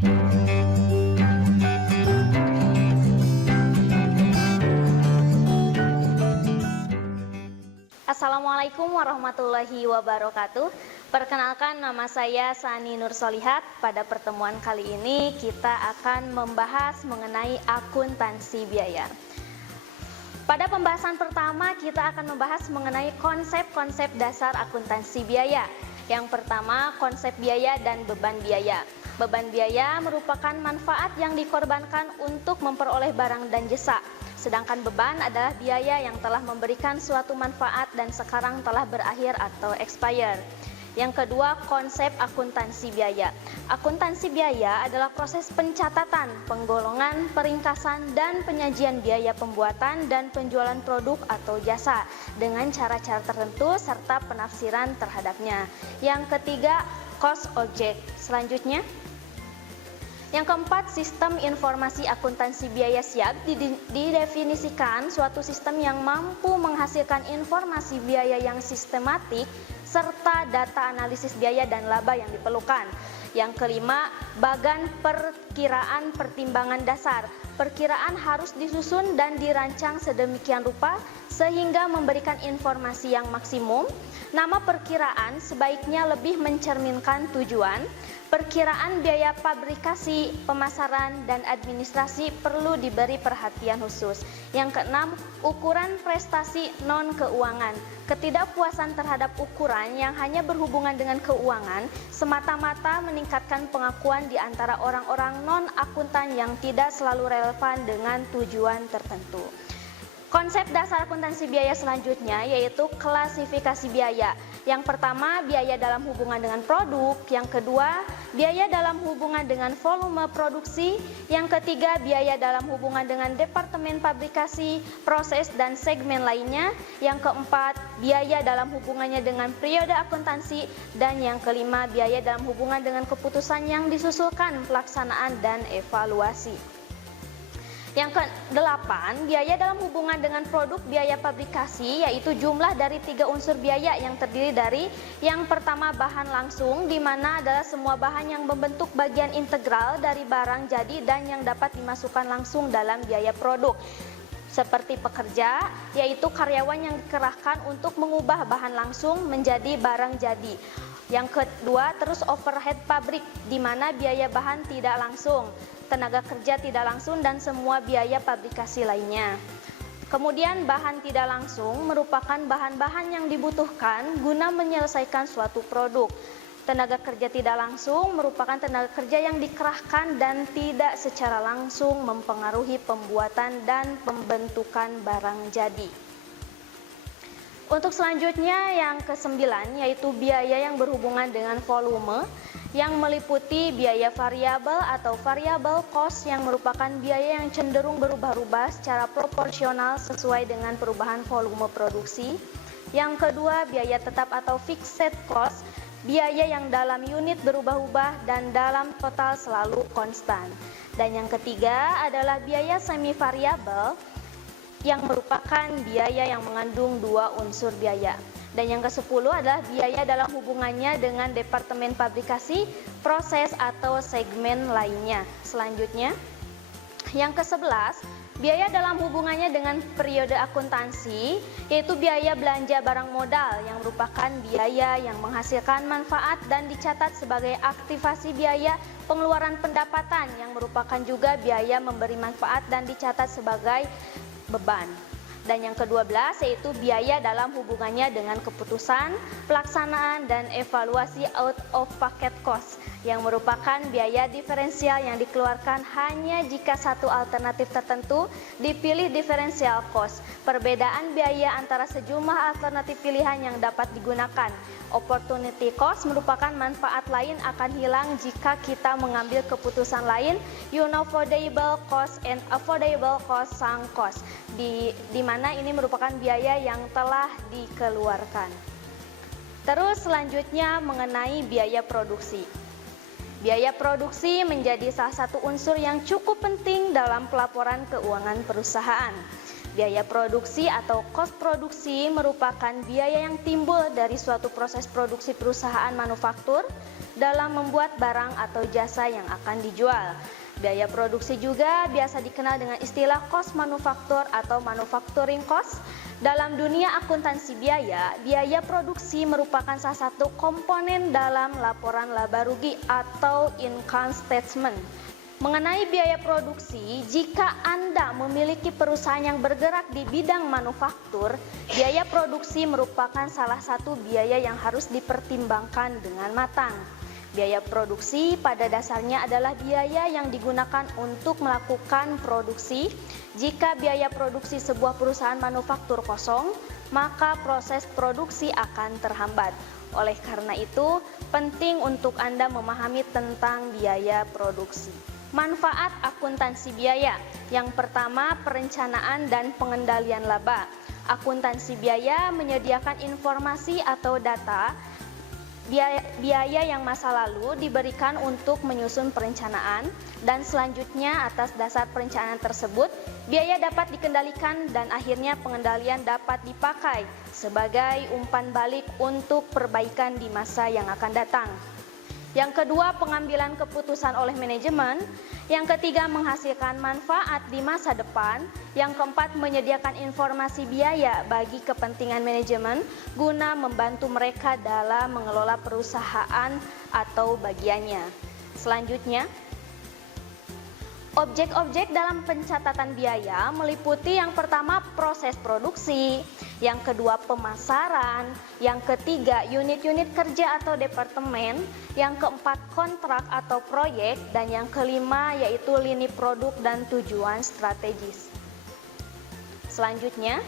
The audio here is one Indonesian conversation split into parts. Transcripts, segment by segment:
Assalamualaikum warahmatullahi wabarakatuh. Perkenalkan, nama saya Sani Nur Solihat. Pada pertemuan kali ini kita akan membahas mengenai akuntansi biaya. Pada pembahasan pertama kita akan membahas mengenai konsep-konsep dasar akuntansi biaya. Yang pertama, konsep biaya dan beban biaya. Beban biaya merupakan manfaat yang dikorbankan untuk memperoleh barang dan jasa. Sedangkan beban adalah biaya yang telah memberikan suatu manfaat dan sekarang telah berakhir atau expire. Yang kedua, konsep akuntansi biaya. Akuntansi biaya adalah proses pencatatan, penggolongan, peringkasan, dan penyajian biaya pembuatan dan penjualan produk atau jasa dengan cara-cara tertentu serta penafsiran terhadapnya. Yang ketiga, cost object. Selanjutnya, yang keempat, sistem informasi akuntansi biaya siap didefinisikan suatu sistem yang mampu menghasilkan informasi biaya yang sistematik serta data analisis biaya dan laba yang diperlukan. Yang kelima, bagan perkiraan pertimbangan dasar. Perkiraan harus disusun dan dirancang sedemikian rupa sehingga memberikan informasi yang maksimum. Nama perkiraan sebaiknya lebih mencerminkan tujuan. Perkiraan biaya pabrikasi, pemasaran, dan administrasi perlu diberi perhatian khusus. Yang keenam, ukuran prestasi non-keuangan. Ketidakpuasan terhadap ukuran yang hanya berhubungan dengan keuangan semata-mata meningkatkan pengakuan di antara orang-orang non-akuntan yang tidak selalu relevan dengan tujuan tertentu. Konsep dasar akuntansi biaya selanjutnya yaitu klasifikasi biaya. Yang pertama, biaya dalam hubungan dengan produk. Yang kedua, biaya dalam hubungan dengan volume produksi. Yang ketiga, biaya dalam hubungan dengan departemen pabrikasi, proses, dan segmen lainnya. Yang keempat, biaya dalam hubungannya dengan periode akuntansi. Dan yang kelima, biaya dalam hubungan dengan keputusan yang disusulkan, pelaksanaan, dan evaluasi. Yang ke-8, biaya dalam hubungan dengan produk biaya pabrikasi, yaitu jumlah dari 3 unsur biaya yang terdiri dari yang pertama, bahan langsung, di mana adalah semua bahan yang membentuk bagian integral dari barang jadi dan yang dapat dimasukkan langsung dalam biaya produk. Seperti pekerja, yaitu karyawan yang dikerahkan untuk mengubah bahan langsung menjadi barang jadi. Yang kedua, terus overhead pabrik, di mana biaya bahan tidak langsung, tenaga kerja tidak langsung, dan semua biaya pabrikasi lainnya. Kemudian bahan tidak langsung merupakan bahan-bahan yang dibutuhkan guna menyelesaikan suatu produk. Tenaga kerja tidak langsung merupakan tenaga kerja yang dikerahkan dan tidak secara langsung mempengaruhi pembuatan dan pembentukan barang jadi. Untuk selanjutnya yang ke-9 yaitu biaya yang berhubungan dengan volume, yang meliputi biaya variabel atau variable cost yang merupakan biaya yang cenderung berubah-ubah secara proporsional sesuai dengan perubahan volume produksi. Yang kedua, biaya tetap atau fixed cost, biaya yang dalam unit berubah-ubah dan dalam total selalu konstan. Dan yang ketiga adalah biaya semi variabel yang merupakan biaya yang mengandung 2 unsur biaya. Dan yang ke-10 adalah biaya dalam hubungannya dengan departemen pabrikasi, proses, atau segmen lainnya. Selanjutnya, yang ke-11, biaya dalam hubungannya dengan periode akuntansi, yaitu biaya belanja barang modal yang merupakan biaya yang menghasilkan manfaat dan dicatat sebagai aktivasi biaya pengeluaran pendapatan yang merupakan juga biaya memberi manfaat dan dicatat sebagai beban. Dan yang ke-12 yaitu biaya dalam hubungannya dengan keputusan, pelaksanaan, dan evaluasi out of pocket cost yang merupakan biaya diferensial yang dikeluarkan hanya jika satu alternatif tertentu dipilih diferensial cost. Perbedaan biaya antara sejumlah alternatif pilihan yang dapat digunakan. Opportunity cost merupakan manfaat lain akan hilang jika kita mengambil keputusan lain. Unavoidable cost and avoidable cost sunk cost, di mana ini merupakan biaya yang telah dikeluarkan. Terus selanjutnya mengenai biaya produksi. Biaya produksi menjadi salah satu unsur yang cukup penting dalam pelaporan keuangan perusahaan. Biaya produksi atau cost produksi merupakan biaya yang timbul dari suatu proses produksi perusahaan manufaktur. dalam membuat barang atau jasa yang akan dijual. Biaya produksi juga biasa dikenal dengan istilah cost manufaktur atau manufacturing cost. Dalam dunia akuntansi biaya, biaya produksi merupakan salah satu komponen dalam laporan laba rugi atau income statement. Mengenai biaya produksi, jika Anda memiliki perusahaan yang bergerak di bidang manufaktur, biaya produksi merupakan salah satu biaya yang harus dipertimbangkan dengan matang. Biaya produksi pada dasarnya adalah biaya yang digunakan untuk melakukan produksi. Jika biaya produksi sebuah perusahaan manufaktur kosong, maka proses produksi akan terhambat. Oleh karena itu, penting untuk Anda memahami tentang biaya produksi. Manfaat akuntansi biaya. Yang pertama, perencanaan dan pengendalian laba. Akuntansi biaya menyediakan informasi atau data biaya yang masa lalu diberikan untuk menyusun perencanaan, dan selanjutnya atas dasar perencanaan tersebut, biaya dapat dikendalikan dan akhirnya pengendalian dapat dipakai sebagai umpan balik untuk perbaikan di masa yang akan datang. Yang kedua, pengambilan keputusan oleh manajemen. Yang ketiga, menghasilkan manfaat di masa depan. Yang keempat, menyediakan informasi biaya bagi kepentingan manajemen guna membantu mereka dalam mengelola perusahaan atau bagiannya. Selanjutnya, objek-objek dalam pencatatan biaya meliputi yang pertama proses produksi, yang kedua pemasaran, yang ketiga unit-unit kerja atau departemen, yang keempat kontrak atau proyek, dan yang kelima yaitu lini produk dan tujuan strategis. Selanjutnya,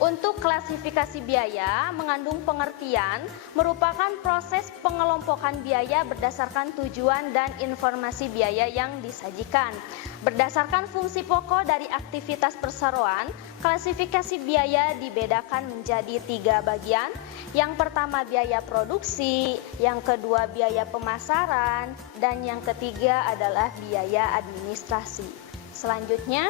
untuk klasifikasi biaya mengandung pengertian merupakan proses pengelompokan biaya berdasarkan tujuan dan informasi biaya yang disajikan. Berdasarkan fungsi pokok dari aktivitas perseroan, klasifikasi biaya dibedakan menjadi 3 bagian. Yang pertama biaya produksi, yang kedua biaya pemasaran, dan yang ketiga adalah biaya administrasi. Selanjutnya,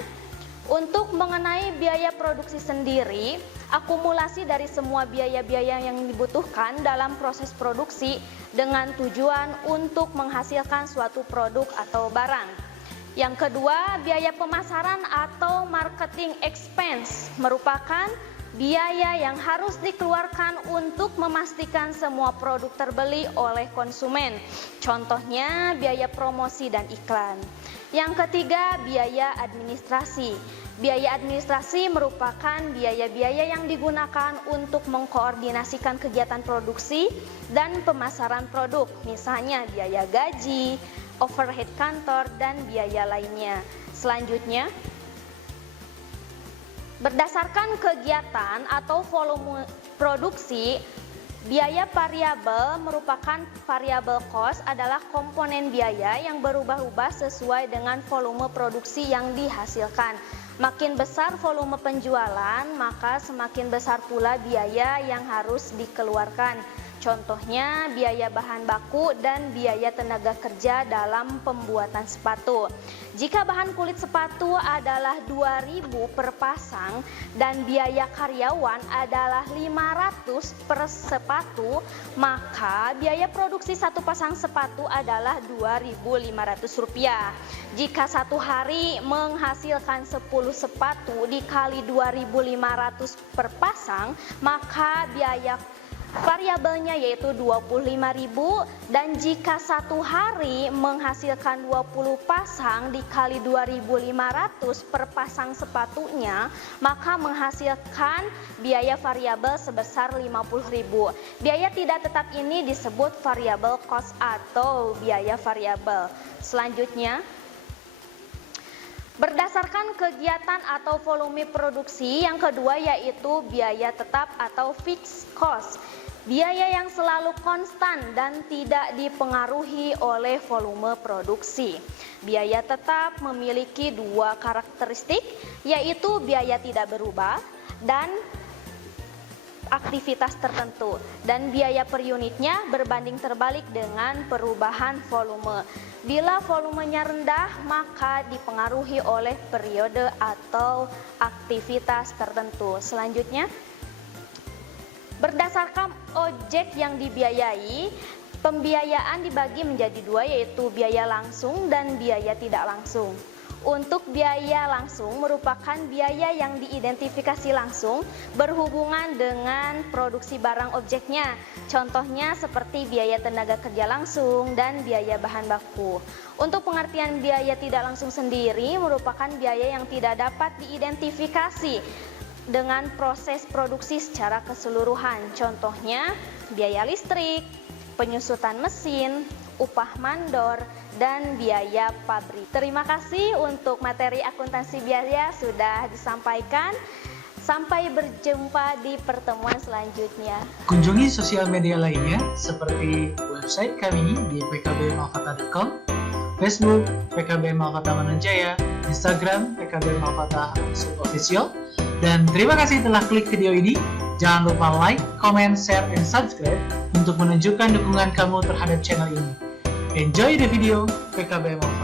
untuk mengenai biaya produksi sendiri, akumulasi dari semua biaya-biaya yang dibutuhkan dalam proses produksi dengan tujuan untuk menghasilkan suatu produk atau barang. Yang kedua, biaya pemasaran atau marketing expense merupakan biaya yang harus dikeluarkan untuk memastikan semua produk terbeli oleh konsumen. Contohnya, biaya promosi dan iklan. Yang ketiga, biaya administrasi. Biaya administrasi merupakan biaya-biaya yang digunakan untuk mengkoordinasikan kegiatan produksi dan pemasaran produk, misalnya biaya gaji, overhead kantor, dan biaya lainnya. Selanjutnya, berdasarkan kegiatan atau volume produksi, biaya variabel merupakan variabel cost adalah komponen biaya yang berubah-ubah sesuai dengan volume produksi yang dihasilkan. Makin besar volume penjualan, maka semakin besar pula biaya yang harus dikeluarkan. Contohnya biaya bahan baku dan biaya tenaga kerja dalam pembuatan sepatu. Jika bahan kulit sepatu adalah 2.000 per pasang dan biaya karyawan adalah 500 per sepatu, maka biaya produksi satu pasang sepatu adalah Rp2.500. Jika satu hari menghasilkan 10 sepatu dikali 2.500 per pasang, maka biaya variabelnya yaitu 25.000, dan jika satu hari menghasilkan 20 pasang dikali 2.500 per pasang sepatunya, maka menghasilkan biaya variabel sebesar 50.000. Biaya tidak tetap ini disebut variable cost atau biaya variabel. Selanjutnya, berdasarkan kegiatan atau volume produksi, yang kedua yaitu biaya tetap atau fixed cost. Biaya yang selalu konstan dan tidak dipengaruhi oleh volume produksi. Biaya tetap memiliki 2 karakteristik, yaitu biaya tidak berubah dan aktivitas tertentu, dan biaya per unitnya berbanding terbalik dengan perubahan volume. Bila volumenya rendah, maka dipengaruhi oleh periode atau aktivitas tertentu. Selanjutnya, berdasarkan objek yang dibiayai, Pembiayaan dibagi menjadi dua, yaitu biaya langsung dan biaya tidak langsung. Untuk biaya langsung merupakan biaya yang diidentifikasi langsung berhubungan dengan produksi barang objeknya. Contohnya seperti biaya tenaga kerja langsung dan biaya bahan baku. Untuk pengertian biaya tidak langsung sendiri merupakan biaya yang tidak dapat diidentifikasi dengan proses produksi secara keseluruhan. Contohnya biaya listrik, penyusutan mesin, upah mandor, dan biaya pabrik. Terima kasih untuk materi akuntansi biaya sudah disampaikan. Sampai berjumpa di pertemuan selanjutnya. Kunjungi sosial media lainnya seperti website kami di pkbmalkata.com, Facebook PKB Malkata Mananjaya, Instagram PKB Malkata _official. Dan terima kasih telah klik video ini. Jangan lupa like, comment, share, and subscribe untuk menunjukkan dukungan kamu terhadap channel ini. Enjoy the video, PKB Malkata.